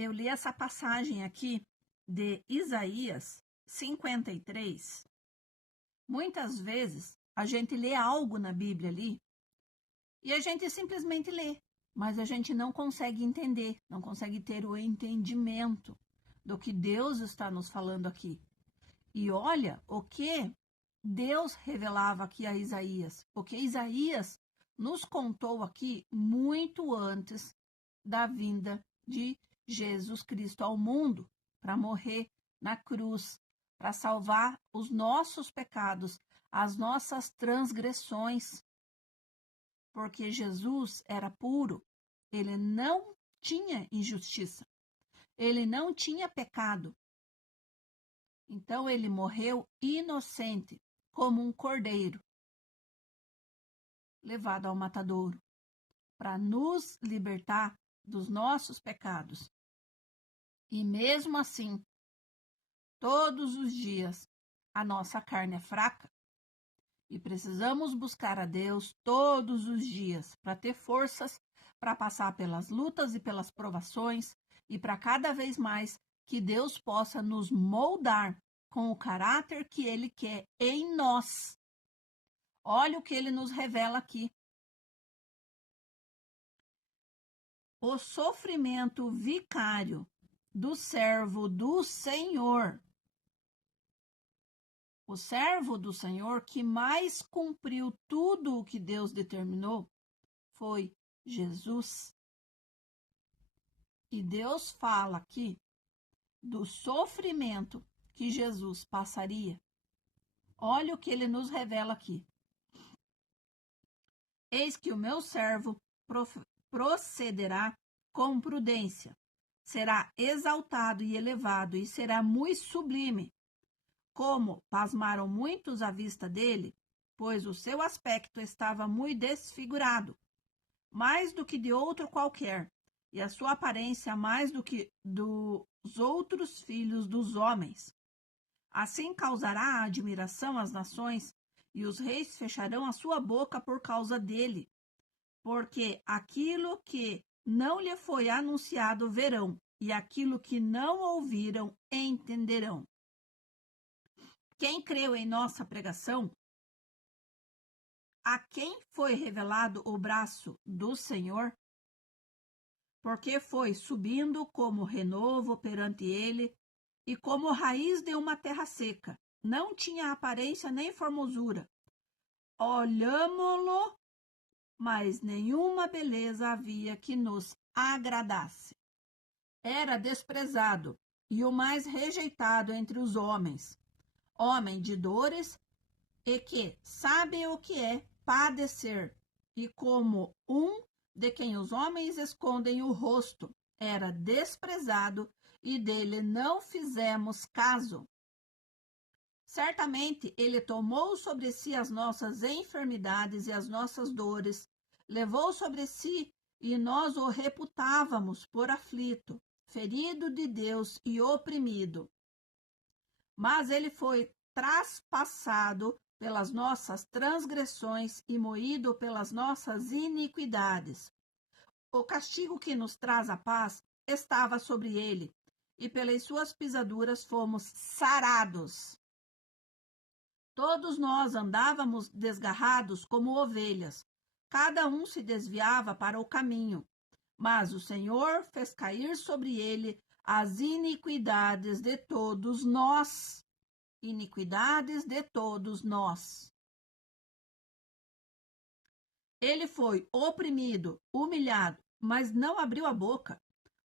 eu li essa passagem aqui de Isaías 53. Muitas vezes a gente lê algo na Bíblia ali e a gente simplesmente lê, mas a gente não consegue entender, não consegue ter o entendimento do que Deus está nos falando aqui. E olha o que Deus revelava aqui a Isaías, o que Isaías nos contou aqui muito antes da vinda de Jesus Cristo ao mundo, para morrer na cruz, para salvar os nossos pecados, as nossas transgressões. Porque Jesus era puro, ele não tinha injustiça, ele não tinha pecado. Então ele morreu inocente, como um cordeiro, levado ao matadouro, para nos libertar dos nossos pecados. E mesmo assim, todos os dias, a nossa carne é fraca e precisamos buscar a Deus todos os dias para ter forças para passar pelas lutas e pelas provações e para cada vez mais que Deus possa nos moldar com o caráter que Ele quer em nós. Olha o que Ele nos revela aqui. O sofrimento vicário do servo do Senhor. O servo do Senhor que mais cumpriu tudo o que Deus determinou foi Jesus. E Deus fala aqui do sofrimento que Jesus passaria. Olha o que ele nos revela aqui. Eis que o meu servo procederá com prudência, será exaltado e elevado e será muito sublime. Como pasmaram muitos à vista dele, pois o seu aspecto estava muito desfigurado, mais do que de outro qualquer, e a sua aparência mais do que dos outros filhos dos homens. Assim causará admiração às nações, e os reis fecharão a sua boca por causa dele, porque aquilo que não lhe foi anunciado verão, e aquilo que não ouviram entenderão. Quem creu em nossa pregação, a quem foi revelado o braço do Senhor, porque foi subindo como renovo perante ele, e como raiz de uma terra seca, não tinha aparência nem formosura. Olhámo-lo, mas nenhuma beleza havia que nos agradasse. Era desprezado e o mais rejeitado entre os homens, homem de dores e que sabe o que é padecer, e como um de quem os homens escondem o rosto, era desprezado e dele não fizemos caso. Certamente ele tomou sobre si as nossas enfermidades e as nossas dores, levou sobre si e nós o reputávamos por aflito, ferido de Deus e oprimido. Mas ele foi traspassado pelas nossas transgressões e moído pelas nossas iniquidades. O castigo que nos traz a paz estava sobre ele, e pelas suas pisaduras fomos sarados. Todos nós andávamos desgarrados como ovelhas, cada um se desviava para o caminho, mas o Senhor fez cair sobre ele as iniquidades de todos nós. Iniquidades de todos nós. Ele foi oprimido, humilhado, mas não abriu a boca.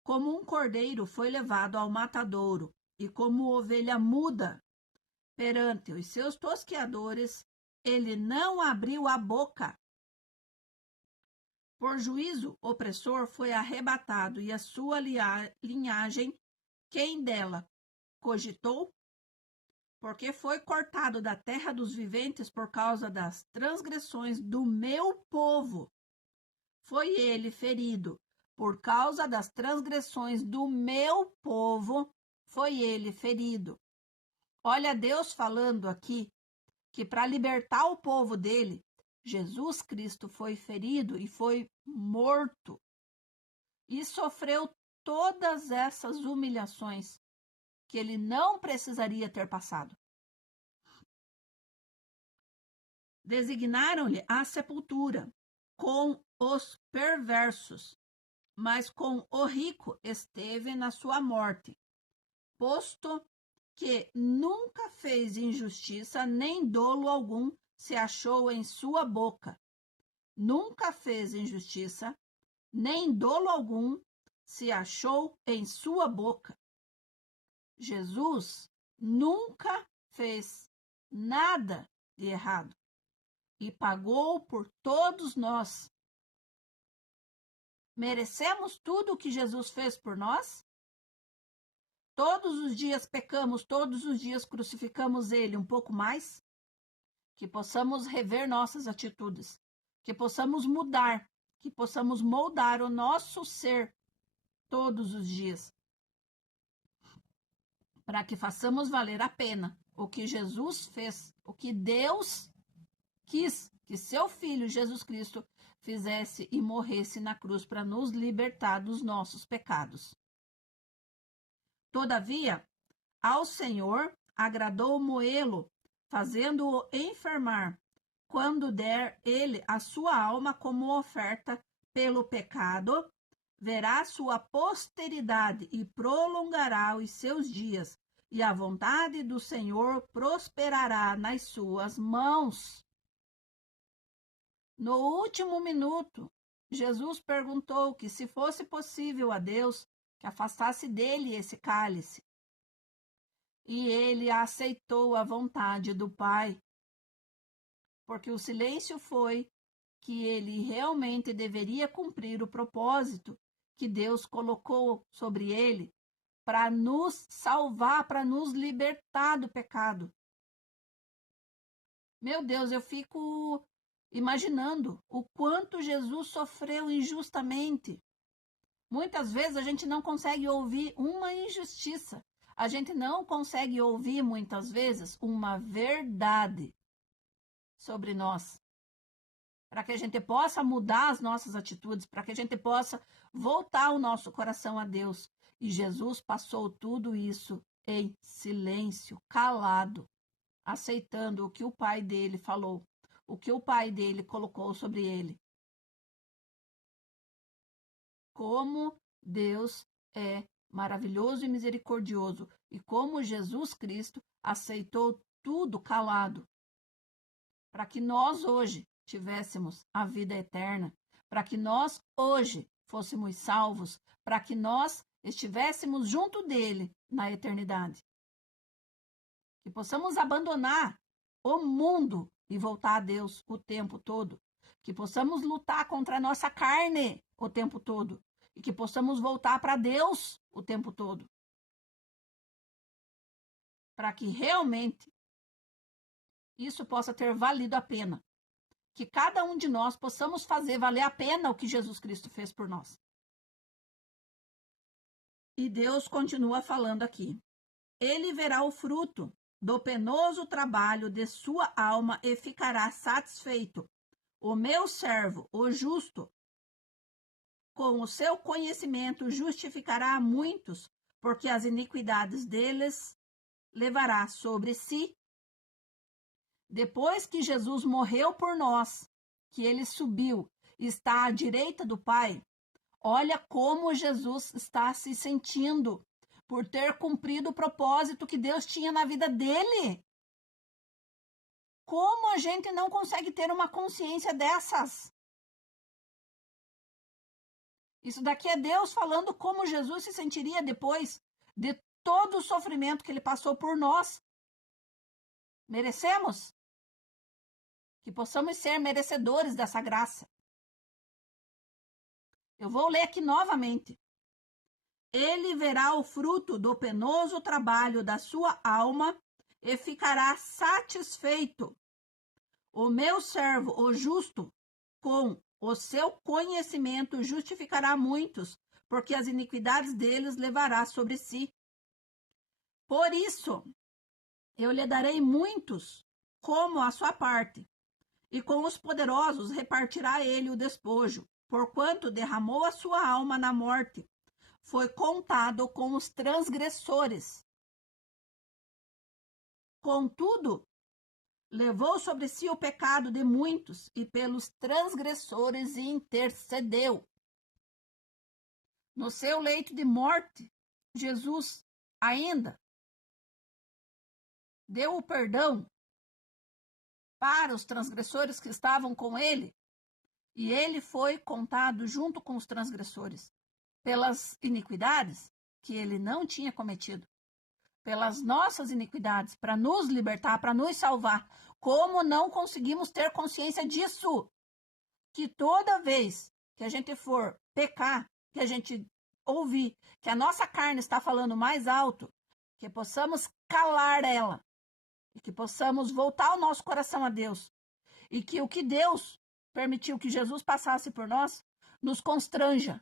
Como um cordeiro foi levado ao matadouro, e como ovelha muda perante os seus tosqueadores, ele não abriu a boca. Por juízo opressor foi arrebatado, e a sua linhagem, quem dela cogitou? Porque foi cortado da terra dos viventes por causa das transgressões do meu povo. Foi ele ferido por causa das transgressões do meu povo, foi ele ferido. Olha Deus falando aqui que para libertar o povo dele, Jesus Cristo foi ferido e foi morto. E sofreu todas essas humilhações que ele não precisaria ter passado. Designaram-lhe a sepultura com os perversos, mas com o rico esteve na sua morte, posto que nunca fez injustiça, nem dolo algum se achou em sua boca. Nunca fez injustiça, nem dolo algum se achou em sua boca. Jesus nunca fez nada de errado e pagou por todos nós. Merecemos tudo o que Jesus fez por nós? Todos os dias pecamos, todos os dias crucificamos ele um pouco mais? Que possamos rever nossas atitudes, que possamos mudar, que possamos moldar o nosso ser todos os dias, para que façamos valer a pena o que Jesus fez, o que Deus quis que seu Filho Jesus Cristo fizesse e morresse na cruz para nos libertar dos nossos pecados. Todavia, ao Senhor agradou moê-lo, fazendo-o enfermar, quando der ele a sua alma como oferta pelo pecado, verá sua posteridade e prolongará os seus dias, e a vontade do Senhor prosperará nas suas mãos. No último minuto, Jesus perguntou que, se fosse possível a Deus, que afastasse dele esse cálice. E ele aceitou a vontade do Pai, porque o silêncio foi que ele realmente deveria cumprir o propósito que Deus colocou sobre ele para nos salvar, para nos libertar do pecado. Meu Deus, eu fico imaginando o quanto Jesus sofreu injustamente. Muitas vezes a gente não consegue ouvir uma injustiça. A gente não consegue ouvir, muitas vezes, uma verdade sobre nós. Para que a gente possa mudar as nossas atitudes, para que a gente possa voltar o nosso coração a Deus. E Jesus passou tudo isso em silêncio, calado, aceitando o que o Pai dele falou, o que o Pai dele colocou sobre ele. Como Deus é maravilhoso e misericordioso, e como Jesus Cristo aceitou tudo calado, para que nós hoje tivéssemos a vida eterna, para que nós hoje fôssemos salvos, para que nós estivéssemos junto dele na eternidade. Que possamos abandonar o mundo e voltar a Deus o tempo todo. Que possamos lutar contra a nossa carne o tempo todo. E que possamos voltar para Deus o tempo todo. Para que realmente isso possa ter valido a pena. Que cada um de nós possamos fazer valer a pena o que Jesus Cristo fez por nós. E Deus continua falando aqui. Ele verá o fruto do penoso trabalho de sua alma e ficará satisfeito. O meu servo, o justo, com o seu conhecimento justificará a muitos, porque as iniquidades deles levará sobre si. Depois que Jesus morreu por nós, que ele subiu e está à direita do Pai, olha como Jesus está se sentindo por ter cumprido o propósito que Deus tinha na vida dele. Como a gente não consegue ter uma consciência dessas? Isso daqui é Deus falando como Jesus se sentiria depois de todo o sofrimento que ele passou por nós. Merecemos? Que possamos ser merecedores dessa graça. Eu vou ler aqui novamente. Ele verá o fruto do penoso trabalho da sua alma e ficará satisfeito. O meu servo, o justo, com o seu conhecimento justificará muitos, porque as iniquidades deles levará sobre si. Por isso, eu lhe darei muitos como a sua parte, e com os poderosos repartirá ele o despojo, porquanto derramou a sua alma na morte. foi contado com os transgressores. Contudo, levou sobre si o pecado de muitos e pelos transgressores intercedeu. No seu leito de morte, Jesus ainda deu o perdão para os transgressores que estavam com ele, e ele foi contado junto com os transgressores pelas iniquidades que ele não tinha cometido, pelas nossas iniquidades, para nos libertar, para nos salvar. Como não conseguimos ter consciência disso? Que toda vez que a gente for pecar, que a gente ouvir que a nossa carne está falando mais alto, que possamos calar ela, e que possamos voltar o nosso coração a Deus, e que o que Deus permitiu que Jesus passasse por nós, nos constranja,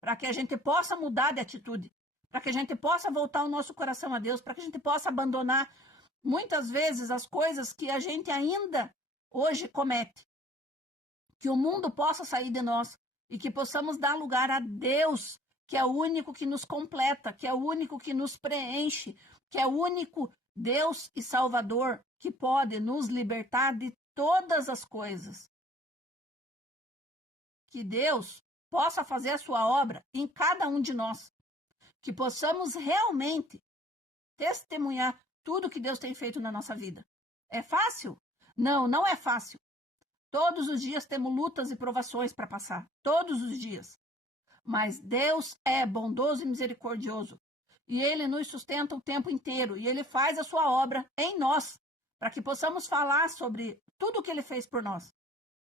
para que a gente possa mudar de atitude, para que a gente possa voltar o nosso coração a Deus, para que a gente possa abandonar, muitas vezes, as coisas que a gente ainda hoje comete. Que o mundo possa sair de nós e que possamos dar lugar a Deus, que é o único que nos completa, que é o único que nos preenche, que é o único Deus e Salvador que pode nos libertar de todas as coisas. Que Deus possa fazer a sua obra em cada um de nós. Que possamos realmente testemunhar tudo que Deus tem feito na nossa vida. É fácil? Não, não é fácil. Todos os dias temos lutas e provações para passar. Todos os dias. Mas Deus é bondoso e misericordioso. E Ele nos sustenta o tempo inteiro. E Ele faz a sua obra em nós. Para que possamos falar sobre tudo o que Ele fez por nós.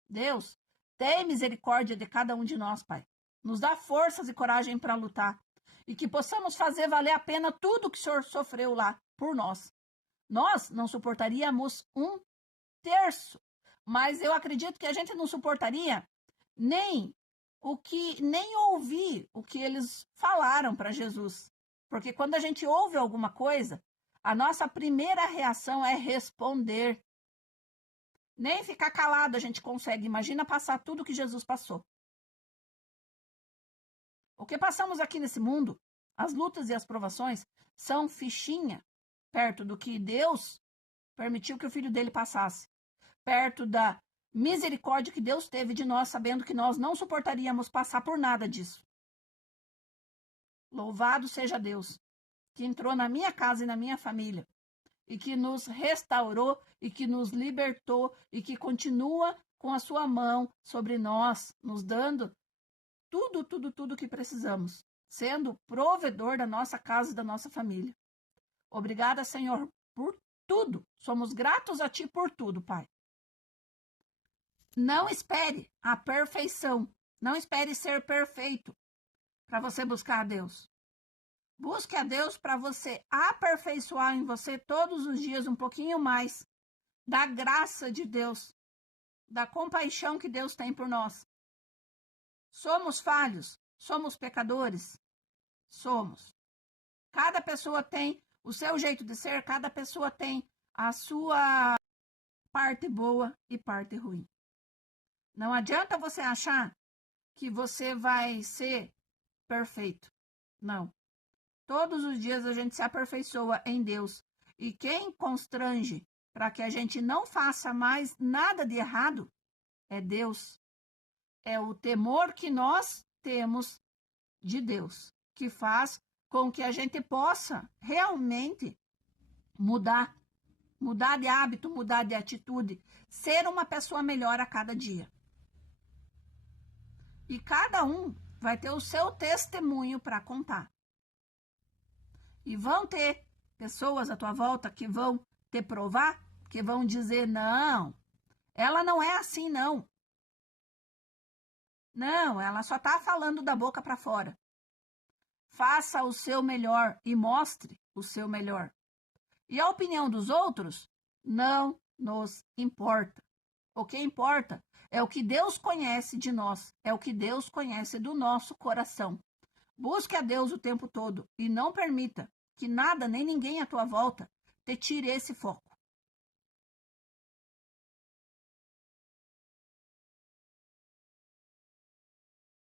Deus, tem misericórdia de cada um de nós, Pai. Nos dá forças e coragem para lutar. E que possamos fazer valer a pena tudo que o Senhor sofreu lá por nós. Nós não suportaríamos 1/3. Mas eu acredito que a gente não suportaria nem ouvir o que eles falaram para Jesus. Porque quando a gente ouve alguma coisa, a nossa primeira reação é responder. Nem ficar calado a gente consegue. Imagina passar tudo que Jesus passou. O que passamos aqui nesse mundo, as lutas e as provações, são fichinha perto do que Deus permitiu que o Filho dele passasse. Perto da misericórdia que Deus teve de nós, sabendo que nós não suportaríamos passar por nada disso. Louvado seja Deus, que entrou na minha casa e na minha família, e que nos restaurou, e que nos libertou, e que continua com a sua mão sobre nós, nos dando tudo que precisamos, sendo provedor da nossa casa e da nossa família. Obrigada, Senhor, por tudo. Somos gratos a Ti por tudo, Pai. Não espere a perfeição. Não espere ser perfeito para você buscar a Deus. Busque a Deus para você aperfeiçoar em você todos os dias um pouquinho mais da graça de Deus, da compaixão que Deus tem por nós. Somos falhos? Somos pecadores? Somos. Cada pessoa tem o seu jeito de ser, cada pessoa tem a sua parte boa e parte ruim. Não adianta você achar que você vai ser perfeito. Não. Todos os dias a gente se aperfeiçoa em Deus. E quem constrange para que a gente não faça mais nada de errado é Deus. É o temor que nós temos de Deus, que faz com que a gente possa realmente mudar de hábito, mudar de atitude, ser uma pessoa melhor a cada dia. E cada um vai ter o seu testemunho para contar. E vão ter pessoas à tua volta que vão te provar, que vão dizer, não, ela não é assim, não. Não, ela só está falando da boca para fora. Faça o seu melhor e mostre o seu melhor. E a opinião dos outros não nos importa. O que importa é o que Deus conhece de nós, é o que Deus conhece do nosso coração. Busque a Deus o tempo todo e não permita que nada nem ninguém à tua volta te tire esse foco.